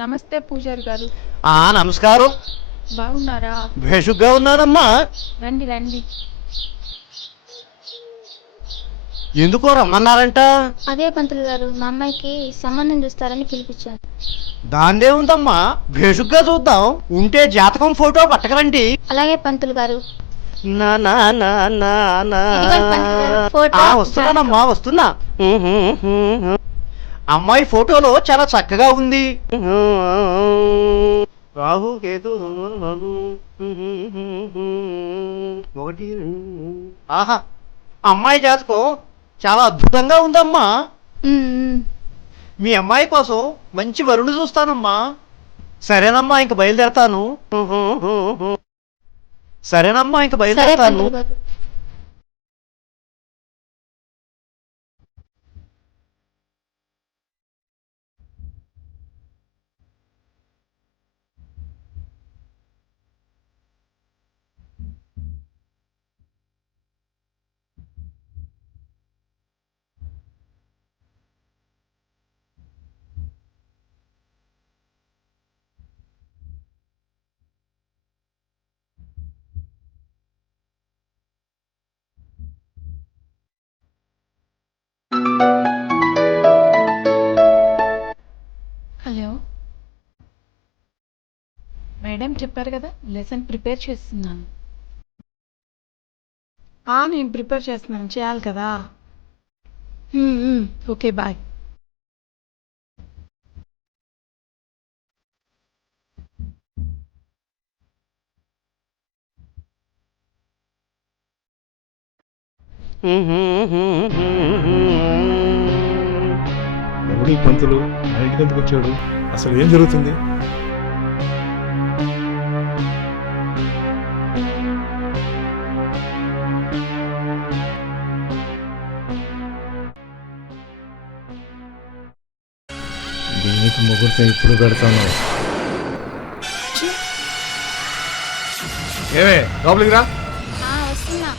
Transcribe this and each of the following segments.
నమస్తే పూజారి గారు. నమస్కారం. బాగున్నారా? భేషుగ్గా ఉన్నానమ్మా. రండి రండి. ఎందుకో రమ్మన్నారంట? అదే పంతులు గారు, మా అమ్మాయికి సంబంధం చూస్తారని పిలిపించారు. దాందే ఉందమ్మా, భేషుగ్గా చూద్దాం. ఉంటే జాతకం ఫోటో పట్టకరండి. అలాగే పంతులు గారు. నా నా నా నా నా. ఇదిగోండి పంతులు గారు, ఫోటో. వస్తున్నానమ్మా, వస్తున్నా. అమ్మాయి ఫోటోలో చాలా చక్కగా ఉంది. రాహు కేతు ఒకటి. ఆహా, అమ్మాయి జాతకం చాలా అద్భుతంగా ఉందమ్మా. మీ అమ్మాయి కోసం మంచి వరుణు చూస్తానమ్మా. సరేనమ్మా, ఇంక బయలుదేరతాను. సరేనమ్మా, ఇంక సరే బయలుదేరతాను. పంతులు గారు. హలో మేడం, చెప్పారు కదా లెసన్ ప్రిపేర్ చేస్తున్నాను. నేను ప్రిపేర్ చేస్తున్నాను, చేయాలి కదా. Okay bye. ఎవడి పంతులు నా ఇంటికి ఎందుకు వచ్చాడు? అసలు ఏం జరుగుతుంది? దీనికి ముగ్గురితో ఇప్పుడు పెడతాను. ఏమే లోపలికి రా. వస్తున్నా.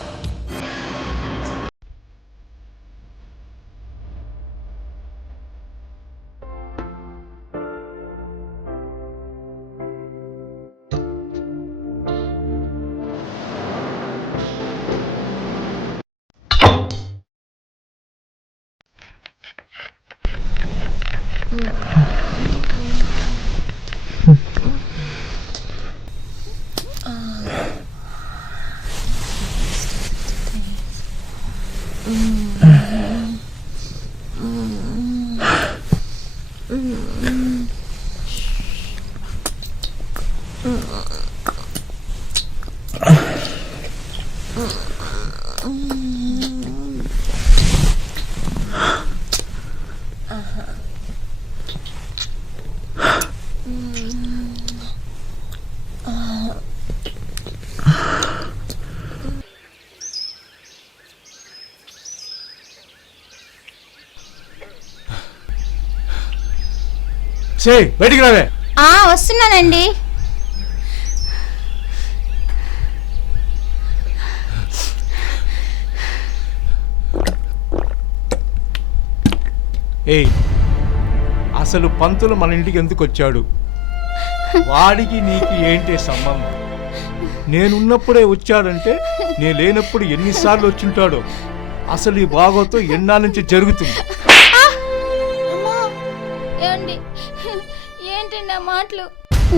బయటికి రావే. వస్తున్నానండి. ఏయ్, అసలు పంతులు మన ఇంటికి ఎందుకు వచ్చాడు? వాడికి నీకు ఏంటి సంబంధం? నేనున్నప్పుడే వచ్చాడంటే నేను లేనప్పుడు ఎన్నిసార్లు వచ్చింటాడో. అసలు ఈ భాగవతం ఎన్నాళ్ళ నుంచి జరుగుతుంది? ఏంటండి ఆ మాటలు?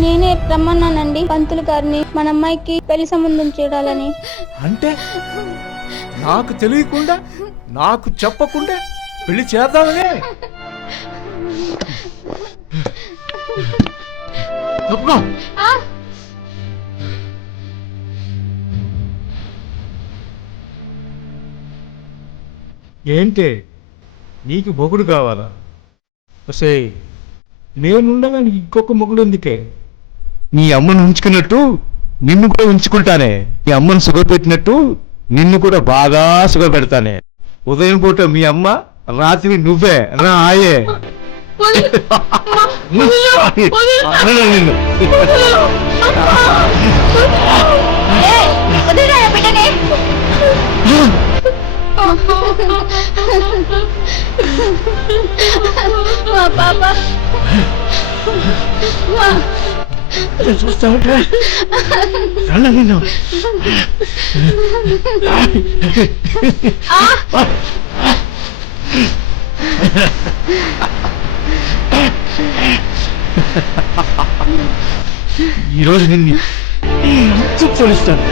నేనే రమ్మన్నానండి పంతులు గారిని, మన అమ్మాయికి పెళ్లి సంబంధం చేయాలని. అంటే నాకు తెలియకుండా, నాకు చెప్పకుండా పెళ్లి చేద్దామని? ఏంటి, నీకు మొగుడు కావాలా? వసే, నేనుండగా నీకు ఇంకొక మొగుడు ఎందుకే? నీ అమ్మను ఉంచుకున్నట్టు నిన్ను కూడా ఉంచుకుంటానే. నీ అమ్మను సుఖపెట్టినట్టు నిన్ను కూడా బాగా సుఖపెడతానే. ఉదయం పూట మీ అమ్మ, రాత్రి నువ్వే. రా ఆయే. నిన్ను మా పాప చూస్తావుగా రాళ్ళ నిన్ను ఈరోజు నిన్ను పోలిస్తాను.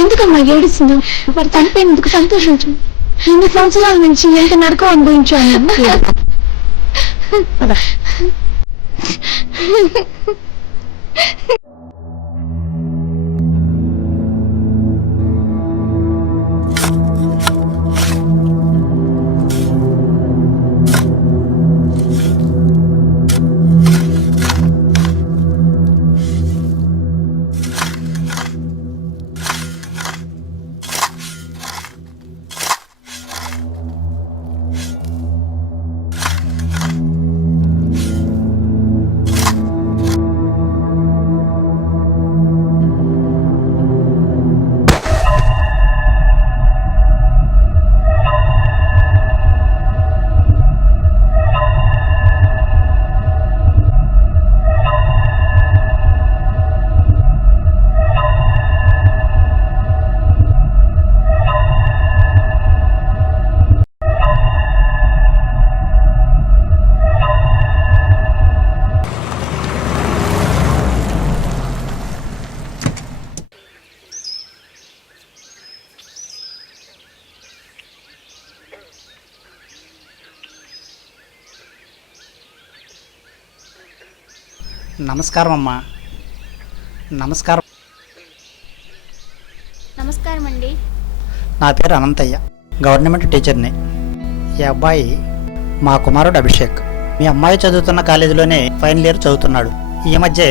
ఎందుకమ్మా ఏడుస్తున్నావు? వాడు చనిపోయినందుకు సంతోషించు. 2 సంవత్సరాల నుంచి ఎంత నరకం అనుభవించాను. నమస్కారం అమ్మా. నమస్కారం. నమస్కారం అండి. నా పేరు అనంతయ్య, గవర్నమెంట్ టీచర్ని. ఈ అబ్బాయి మా కుమారుడు అభిషేక్. మీ అమ్మాయి చదువుతున్న కాలేజీలోనే ఫైనల్ ఇయర్ చదువుతున్నాడు. ఈ మధ్య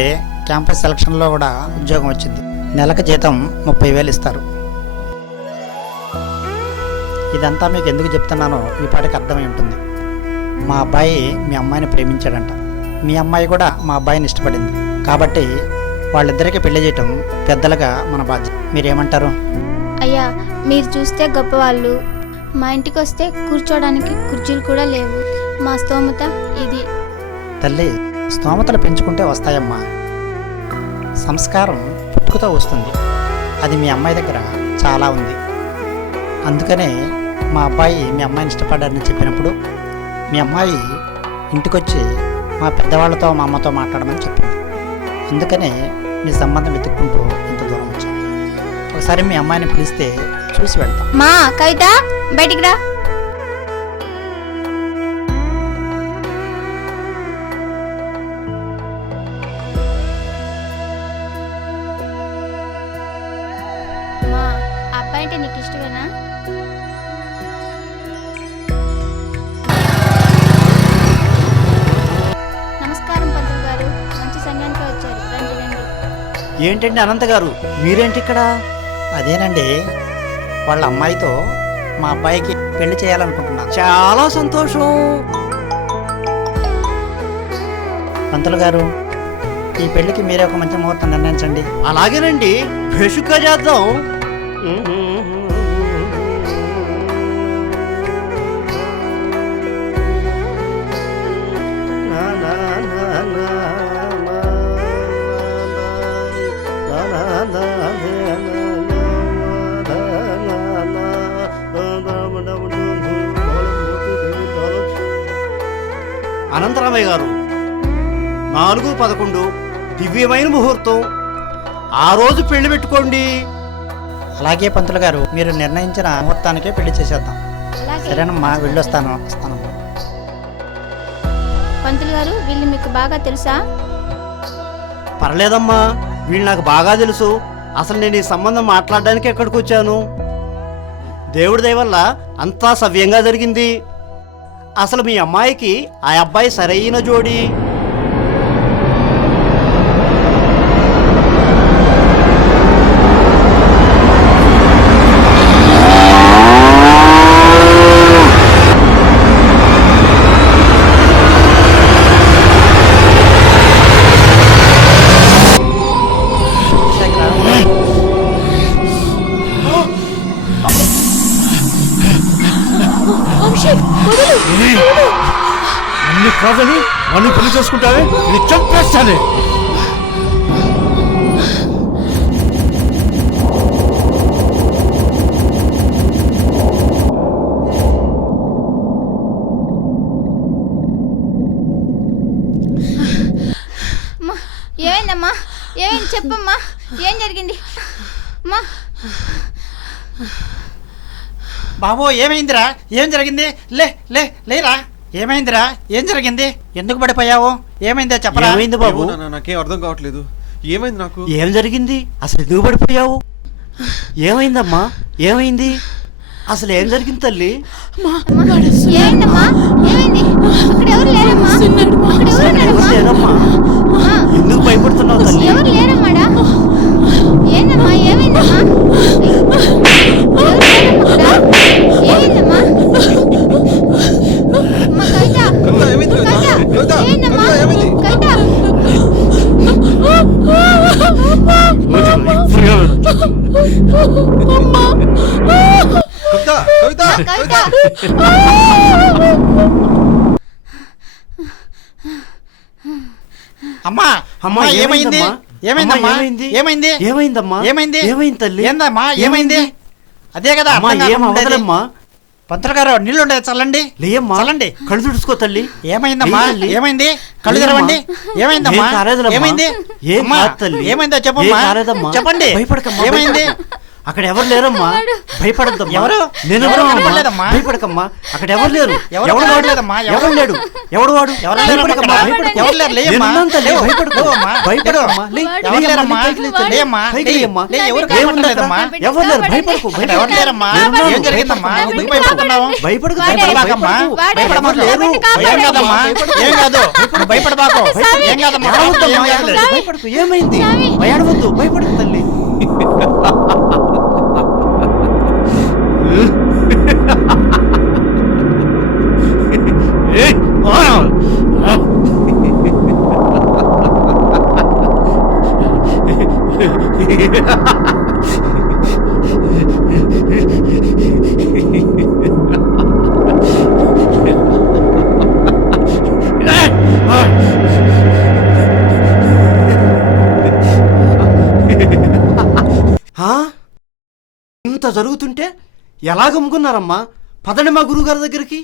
క్యాంపస్ సెలక్షన్లో కూడా ఉద్యోగం వచ్చింది. నెలకు జీతం 30,000 ఇస్తారు. ఇదంతా మీకు ఎందుకు చెప్తున్నానో ఈ పాటికి అర్థమై ఉంటుంది. మా అబ్బాయి మీ అమ్మాయిని ప్రేమించాడంట. మీ అమ్మాయి కూడా మా అబ్బాయిని ఇష్టపడింది. కాబట్టి వాళ్ళిద్దరికీ పెళ్లి చేయటం పెద్దలుగా మన బాధ్యత. మీరేమంటారు? అయ్యా, మీరు చూస్తే గొప్పవాళ్ళు. మా ఇంటికి వస్తే కూర్చోడానికి కుర్చీలు కూడా లేవు. మా స్తోమత ఇది. తల్లి, స్తోమతలు పెంచుకుంటే వస్తాయమ్మా. సంస్కారం పుట్టుకతో వస్తుంది. అది మీ అమ్మాయి దగ్గర చాలా ఉంది. అందుకనే మా అబ్బాయి మీ అమ్మాయిని ఇష్టపడ్డాడని చెప్పినప్పుడు మీ అమ్మాయి ఇంటికొచ్చి మా పెద్దవాళ్ళతో మా అమ్మతో మాట్లాడమని చెప్పింది. అందుకనే మీ సంబంధం వెతుక్కుంటూ ఇంత దూరం వచ్చాం. ఒకసారి మీ అమ్మాయిని పిలిస్తే చూసి వెళ్తాం. మా కవిత, బయటికి రా. మా అబ్బాయి అంటే నీకు ఇష్టమేనా? నమస్కారం పంతులు గారు, మంచి సమయానికి వచ్చారు. రండి రండి. ఏంటండి అనంత గారు, మీరేంటి ఇక్కడ? అదేనండి, వాళ్ళ అమ్మాయితో మా అబ్బాయికి పెళ్లి చేయాలనుకుంటున్నాను. చాలా సంతోషం. పంతులు గారు, ఈ పెళ్లికి మీరే ఒక మంచి ముహూర్తం నిర్ణయించండి. అలాగేనండి, భేషుగ్గా చేద్దాం. అనంతరామయ్య గారు, 4/11 దివ్యమైన ముహూర్తం. ఆ రోజు పెళ్లి పెట్టుకోండి. అలాగే పంతులు గారు, మీరు నిర్ణయించిన ముహూర్తానికే పెళ్లి చేసేద్దాం. అలాగే. సరేనమ్మా, వస్తానమ్మా. పంతులు గారు, వీళ్ళు మీకు బాగా తెలుసా? పర్లేదమ్మా, వీళ్ళు నాకు బాగా తెలుసు. అసలు నేను ఈ సంబంధం మాట్లాడడానికి ఎక్కడికి వచ్చాను. దేవుడి దయ వల్ల అంతా సవ్యంగా జరిగింది. అసలు మీ అమ్మాయికి ఆ అబ్బాయి సరైన జోడి. వాడిని కాదని వాడిని పెళ్లి చేసుకుంటావే నేను చంపేస్తానే. ఏమైందమ్మా? ఏమైంది చెప్పమ్మా, ఏం జరిగింది అమ్మా? బాబు ఏమైందిరా? ఏం జరిగింది? లేరా, ఏమైందిరా? ఏం జరిగింది? ఎందుకు పడిపోయావు? ఏమైందో చెప్పరా? ఏమైంది బాబు? నాకేం అర్థం కావట్లేదు. ఏమైంది నాకు? ఏం జరిగింది? అసలు ఎందుకు పడిపోయావు? ఏమైందమ్మా? ఏమైంది? అసలు ఏం జరిగింది తల్లి? ఏమైందమ్మా? ఏమైంది? అక్కడ ఎవరు లేరమ్మా? అక్కడ ఎవరు లేరమ్మా? లేరమ్మా. ఎందుకు భయపడుతున్నావు తల్లి? ఎవరు లేరమ్మాడా? ఏందమ్మా? ఏమైందమ్మా? ఎవరు లేరమ్మా అక్కడ? ఏమైందమ్మా? అమ్మా కవిత, కవిత, ఏమైంది కవిత? కవిత, ఏందమ్మా? కవిత, ఏమైంది? కవిత, కవిత, కవిత, కవిత. అమ్మా అమ్మా, ఏమైంది? ఏమైందమ్మా? ఏమైందమ్మా? ఏమైంది? ఏమైందమ్మా? ఏమైంది? ఏమైంది తల్లి? ఏందమ్మా? ఏమైంది? అదే కదా అమ్మా, అర్థం ఏం కాకుండా ఉండేది. అవ్వదమ్మా? పంతులు గారు నీళ్ళు ఉండేది చల్లండి. లేయమ్మా, చల్లండి. కళ్ళు తుడుచుకో తల్లి. ఏమైందమ్మా? లేయ్ తల్లి. ఏమైంది? కళ్ళు లేయమ్మా. తెరవండి. ఏమైందమ్మా? ఏం కాలేదులమ్మా. ఏమైంది? ఏం అమ్మా, కాదు తల్లి. ఏమైందో చెప్పమ్మా. ఏం కాలేదమ్మా. చెప్పండి. భయపడకమ్మా, ఏమైంది? అక్కడ ఎవరు లేరమ్మా, భయపడద్దమ్మా. ఎవరు? నేను ఎవరు ఎవరు కనపడలేదమ్మా. భయపడకమ్మా, అక్కడ ఎవరు లేరు. ఎవరు ఎవడు వాడు? కనపడలేదమ్మా. ఎవరు లేడు. ఎవడు వాడు? ఎవరు లేరమ్మా భయపడకమ్మా, అక్కడ? భయపడకు. ఎవరు లేరు? లేయమ్మా. నేనున్నాను తల్లి, లేవు. భయపడకు. లేవమ్మా. భయపడకమ్మా. లే, ఎవరు లేయమ్మా, లేరమ్మా? పైకి లే తల్లి. లేయమ్మా. పైకి లేయమ్మా. లే, ఎవరు ఏముంది అక్కడ? కనపడలేదమ్మా. ఎవరు లేరు, భయపడకు, అక్కడ ఎవరు లేరమ్మా? నేనున్నాను. ఏం జరిగిందమ్మా? భయపడకు, ఎందుకు భయపడుతున్నావు? భయపడకు, భయపడబాకమ్మా. భయపడకు. భయపడబాకు. లేరు. ఏం కాదమ్మా. ఏం కాదు. భయపడబాకు. ఏం కాదమ్మా. ఏడవద్దమ్మా, ఏం కాదు. ఏడవద్దు, భయపడకు. ఏమైంది? ఏడవద్దు, భయపడకు తల్లి. ఏయ్, ఆ! ఇంత జరుగుతుంటే ఎలా గమ్ముకున్నారమ్మా? పదండి మా గురువుగారి దగ్గరికి.